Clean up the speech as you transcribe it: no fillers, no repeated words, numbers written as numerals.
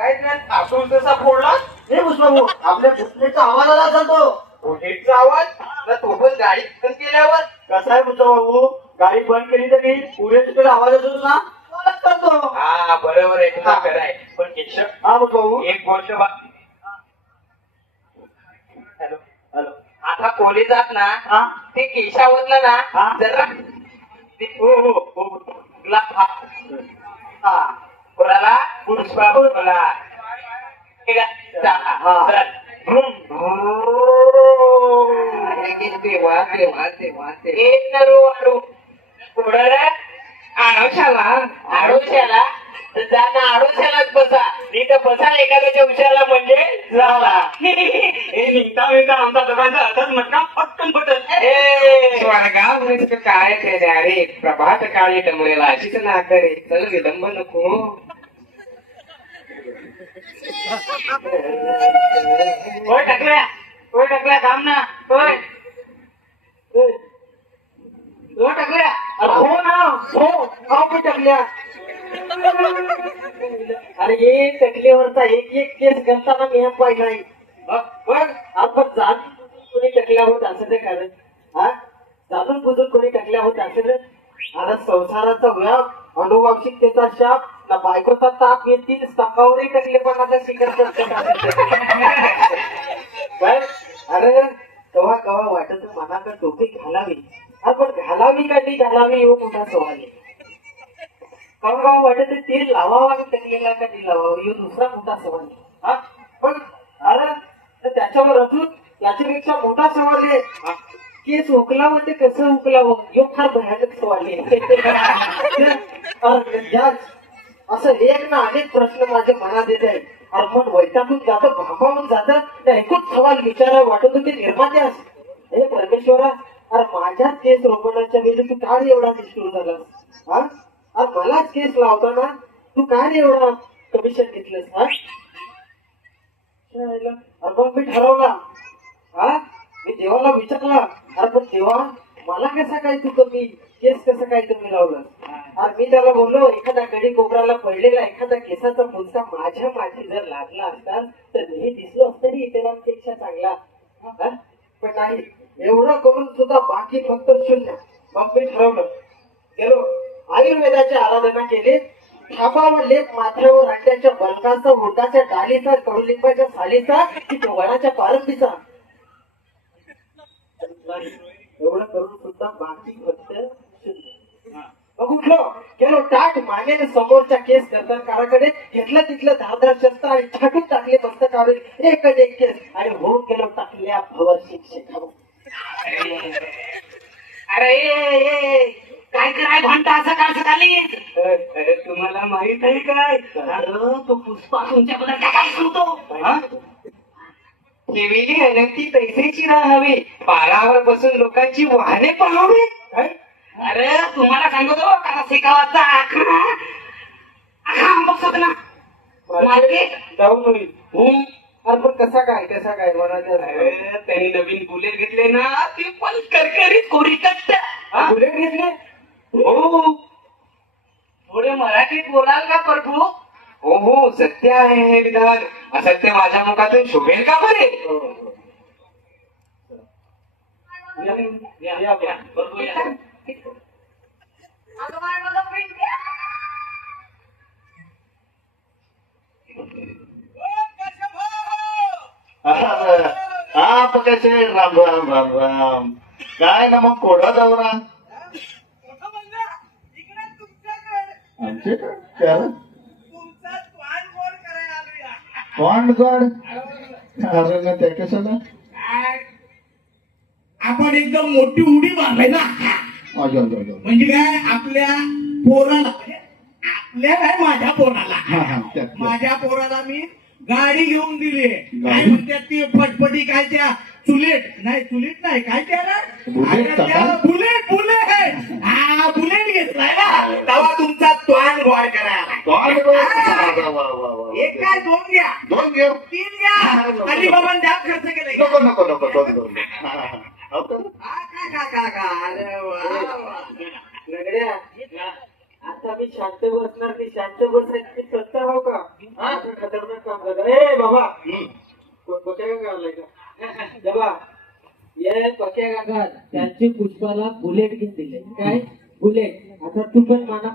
काय असून तसा फोडला हे पुष्पाभाऊ आपल्या पुतणीचा आवाज आला असेल तो. बुलेटचा आवाज तर तो पण गाडी बंद केल्यावर कसा आहे पुष्पाभाऊ, गाडी बंद केली तरी पुढे तिकडे आवाज येतो ना, आवाज करतो. हा बरोबर आहे तुझा खरं आहे. पण केशव हा पुष्पाभाऊ. एक गोष्ट हॅलो हॅलो. आता कोली जात ना हा ते केशावरला ना हा. जरा हो हो हो. ग्लास हा कोणाला पुष्पा बोला ठीक आहे चला. हा. चल. एक नरू आडू पुढं रे आडोशाला तर जाणं आडोशालाच बसा नाही तर बसा एखाद्याच्या उशाला म्हणजे झाला. हे निघता मिळता आमचा दोघांचा अर्थात मटका पटकन पटल. स्वर्गात काय ते अरे प्रभात काळी टमलेला अशीच ना करे चल विलंब नको. होय टाकल्या काम ना. होय हो टाकल्या. अरे हो ना हो हो मी टाकल्या. अरे हे टकल्यावरचा एक एक केस करताना मी पाहिला नाही. पण आपण जाणून बुजून कोणी टकल्या होत असं ते कारण हा जाणून बुजून कोणी टकल्या होत असेल. आता संसाराचा व्याप अनुवांशिकतेचा शाप ना बायकोचा ताप येतील स्तंभावरही टकलेपणाचा शिखर पण अरे कवा कवा वाटत मनाकडे टोपी घालावी. आपण घालावी का नाही घालावी हो मोठा सवाल आहे. कवा कवा वाटत तेल लावावा की टकलेला का नाही लावावा यो दुसरा मोठा सवाल आहे. हा पण अरे त्याच्यावर अजून याच्यापेक्षा मोठा सवाल आहे केस उकलावं ते कसं उकलावं यो फार भयानक सवाल आहे. असं एक ना अनेक प्रश्न माझ्या मनात येत आहे. अरे मन वैतागून जातं भांबावून जातं त्या एकूच सवाल विचारायला वाटत होते निर्मात्यास. हे परमेश्वरा अरे माझ्याच केस रोपणाच्या वेळी तू काय एवढा निष्ठुर झालास. हा अरे मलाच केस लावताना तू काय एवढा कमिशन घेतलंस. हा अरे मग मी ठरवला हा मी देवाला विचारला अरे पण देवा मला कसा काय तू कमी केस कसं काय कमी लावलं. अरे मी त्याला बोललो एखादा कडी कोपऱ्याला पडलेला एखादा केसाचा मुलगा माझ्या मागे जर लागला असता तर मी दिसलो असतरी इतरांपेक्षा चांगला. पण नाही एवढं करून सुद्धा बाकी फक्त शून्य. मग मी ठरवलं गेलो आयुर्वेदाची आराधना केली. थापावर लेप माथ्यावर अंड्याच्या बलकाचा हुटाच्या डालीचा कडुलिंबाच्या सालीचा की वडाच्या पारंबीचा एवढं करून सुद्धा बाकी फक्त शून्य. मग उठलो गेलो टाट मानेने समोरच्या केस कर्तनकाराकडे घेतलं तिथलं धारदार शस्त्र आणि छाटून टाकले मस्तकावरील एकच एक केस आणि होऊन गेलो टाकल्या भवर शिक्षक. अरे काय कराय भांडता असं काय सकाळी. अरे तुम्हाला माहित आहे काय अरे तो पुष्पा तुमच्याबद्दल काय सांगतो. केलेली अनंती पैसेची राहावी पारावर बसून लोकांची वाहने पाहावे. अरे तुम्हाला सांगतो का शेकावाचा बघतो ना मार्केट जाऊन होईल. अरे पण कसा काय म्हणायचं. त्यांनी नवीन बुलेट घेतले ना ते पण करकरीत कोरी कट्ट. बुलेट घेतले. हो थोडे मराठीत बोलाल का प्रभू. हो हो सत्य आहे हे विधान असत्य माझ्या मुखातून शोभेल का बरे. हा पकाशे राम राम राम राम. काय ना मग कोडा जाऊ ना तोंड गड. अरे ना त्या कशाला आपण एकदम मोठी उडी मारलाय ना. म्हणजे काय आपल्या पोराला आपल्या काय माझ्या पोराला माझ्या पोराला मी गाडी घेऊन दिली. काय म्हणतात ती फटफटी काय त्या चुलेट नाही काय त्या बुलेट हा बुलेट घेतलाय ना तेव्हा तुमचा तोंड गोड करा. एक काय दोन घ्या 3 घ्या. अलिबाबांनी जास्त खर्च केलाय. नको 2 अरे वा लगड्या आता मी शांत बसणार की शांत बसायची सत्ता हो का. खतरनाक बाबा हं. पक्या काका आलाय का जेव्हा ये पक्या काका त्यांची पुष्पाला बुलेट घेऊन दिले काय बुलेट आता तू पण मला